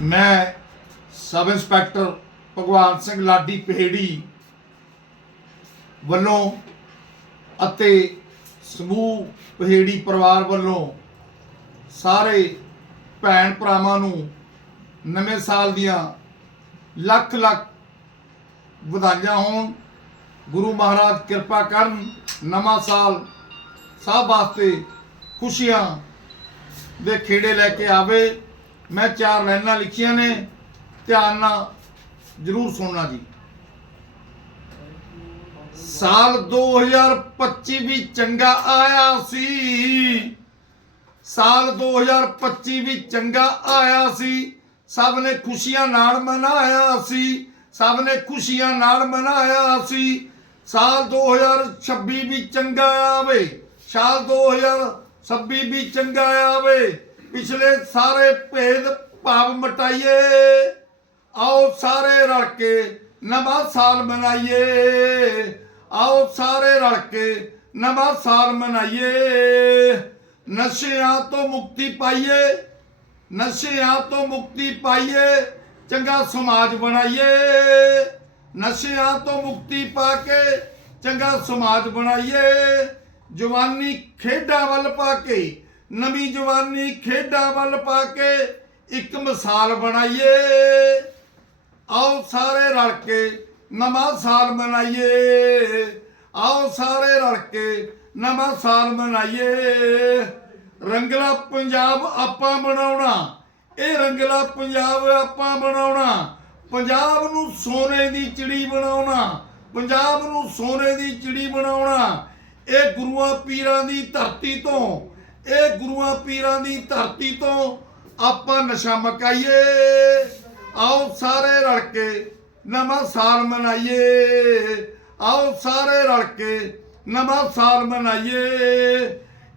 ਮੈਂ sub inspector ਭਗਵਾਨ ਸਿੰਘ ਲਾਡੀ ਪਹੇੜੀ ਵੱਲੋਂ ਅਤੇ ਸਮੂਹ ਪਹੇੜੀ ਪਰਿਵਾਰ ਵੱਲੋਂ ਸਾਰੇ ਭੈਣ ਭਰਾਵਾਂ ਨੂੰ ਨਵੇਂ ਸਾਲ ਦੀਆਂ ਲੱਖ ਲੱਖ ਵਧਾਈਆਂ ਹੋਣ। ਗੁਰੂ ਮਹਾਰਾਜ ਕਿਰਪਾ ਕਰਨ ਨਵਾਂ ਸਾਲ ਸਭ ਵਾਸਤੇ ਖੁਸ਼ੀਆਂ ਦੇ ਖੇੜੇ ਲੈ ਕੇ ਆਵੇ। ਮੈਂ ਚਾਰ ਲਾਈਨਾਂ ਲਿਖੀਆਂ ਨੇ, ਧਿਆਨ ਨਾਲ ਜਰੂਰ ਸੁਣਨਾ ਜੀ। ਸਾਲ 2025 ਵੀ ਚੰਗਾ ਆਇਆ ਸੀ। ਸਾਲ 2025 ਵੀ ਚੰਗਾ ਆਇਆ ਸੀ। ਸਭ ਨੇ ਖੁਸ਼ੀਆਂ ਨਾਲ ਮਨਾਇਆ ਸੀ। ਸਭ ਨੇ ਖੁਸ਼ੀਆਂ ਨਾਲ ਮਨਾਇਆ ਸੀ। ਸਾਲ 2026 ਵੀ ਚੰਗਾ ਆਵੇ। ਸਾਲ 2026 ਵੀ ਚੰਗਾ ਆਵੇ। ਪਿਛਲੇ ਸਾਰੇ ਭੇਦ ਭਾਵ ਮਟਾਈਏ। ਆਓ ਸਾਰੇ ਰਲ ਕੇ ਨਵਾਂ ਸਾਲ ਮਨਾਈਏ। ਆਓ ਸਾਰੇ ਰਲ ਕੇ ਨਵਾਂ ਸਾਲ ਮਨਾਈਏ। ਨਸ਼ਿਆਂ ਤੋਂ ਮੁਕਤੀ ਪਾਈਏ। ਨਸ਼ਿਆਂ ਤੋਂ ਮੁਕਤੀ ਪਾਈਏ। ਚੰਗਾ ਸਮਾਜ ਬਣਾਈਏ। ਨਸ਼ਿਆਂ ਤੋਂ ਮੁਕਤੀ ਪਾ ਕੇ ਚੰਗਾ ਸਮਾਜ ਬਣਾਈਏ। ਜਵਾਨੀ ਖੇਡਾਂ ਵੱਲ ਪਾ ਕੇ ਨਵੀਂ ਜਵਾਨੀ ਖੇਡਾਂ ਵੱਲ ਪਾ ਕੇ ਇੱਕ ਮਿਸਾਲ ਬਣਾਈਏ। ਆਓ ਸਾਰੇ ਰਲ ਕੇ ਨਵਾਂ ਸਾਲ ਮਨਾਈਏ। ਆਓ ਸਾਰੇ ਰਲ ਕੇ ਨਵਾਂ ਸਾਲ ਮਨਾਈਏ। ਰੰਗਲਾ ਪੰਜਾਬ ਆਪਾਂ ਬਣਾਉਣਾ ਇਹ ਰੰਗਲਾ ਪੰਜਾਬ ਆਪਾਂ ਬਣਾਉਣਾ ਪੰਜਾਬ ਨੂੰ ਸੋਨੇ ਦੀ ਚਿੜੀ ਬਣਾਉਣਾ। ਪੰਜਾਬ ਨੂੰ ਸੋਨੇ ਦੀ ਚਿੜੀ ਬਣਾਉਣਾ। ਇਹ ਗੁਰੂਆਂ ਪੀਰਾਂ ਦੀ ਧਰਤੀ ਤੋਂ ਇਹ ਗੁਰੂਆਂ ਪੀਰਾਂ ਦੀ ਧਰਤੀ ਤੋਂ ਆਪਾਂ ਨਸ਼ਾ ਮਕਾਈਏ। ਆਓ ਸਾਰੇ ਰਲ ਕੇ ਨਵਾਂ ਸਾਲ ਮਨਾਈਏ। ਆਓ ਸਾਰੇ ਰਲ ਕੇ ਨਵਾਂ ਸਾਲ ਮਨਾਈਏ।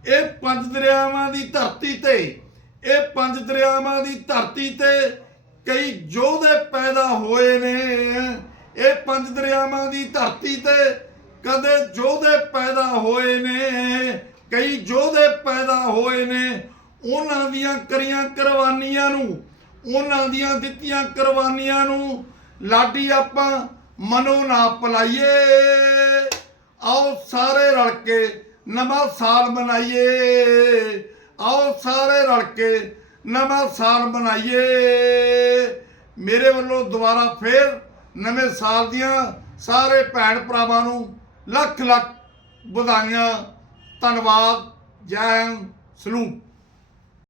ਇਹ ਪੰਜ ਦਰਿਆਵਾਂ ਦੀ ਧਰਤੀ ਤੇ, ਇਹ ਪੰਜ ਦਰਿਆਵਾਂ ਦੀ ਧਰਤੀ ਤੇ ਕਈ ਯੋਧੇ ਪੈਦਾ ਹੋਏ ਨੇ। ਇਹ ਪੰਜ ਦਰਿਆਵਾਂ ਦੀ ਧਰਤੀ ਤੇ ਕਦੇ ਯੋਧੇ ਪੈਦਾ ਹੋਏ ਨੇ। ਕਈ ਯੋਧੇ ਪੈਦਾ ਹੋਏ ਨੇ, ਉਹਨਾਂ ਦੀਆਂ ਕਰੀਆਂ ਕੁਰਬਾਨੀਆਂ ਨੂੰ, ਉਹਨਾਂ ਦੀਆਂ ਦਿੱਤੀਆਂ ਕੁਰਬਾਨੀਆਂ ਨੂੰ ਲਾਡੀ ਆਪਾਂ ਮਨੋ ਨਾ ਪਲਾਈਏ ਆਓ ਸਾਰੇ ਰਲ ਕੇ ਨਵਾਂ ਸਾਲ ਮਨਾਈਏ। ਆਓ ਸਾਰੇ ਰਲ ਕੇ ਨਵਾਂ ਸਾਲ ਮਨਾਈਏ। ਮੇਰੇ ਵੱਲੋਂ ਦੁਬਾਰਾ ਫੇਰ ਨਵੇਂ ਸਾਲ ਦੀਆਂ ਸਾਰੇ ਭੈਣ ਭਰਾਵਾਂ ਨੂੰ ਲੱਖ ਲੱਖ ਵਧਾਈਆਂ। ਧੰਨਵਾਦ ਜੈ ਹਿੰਦ ਸਲੂਟ।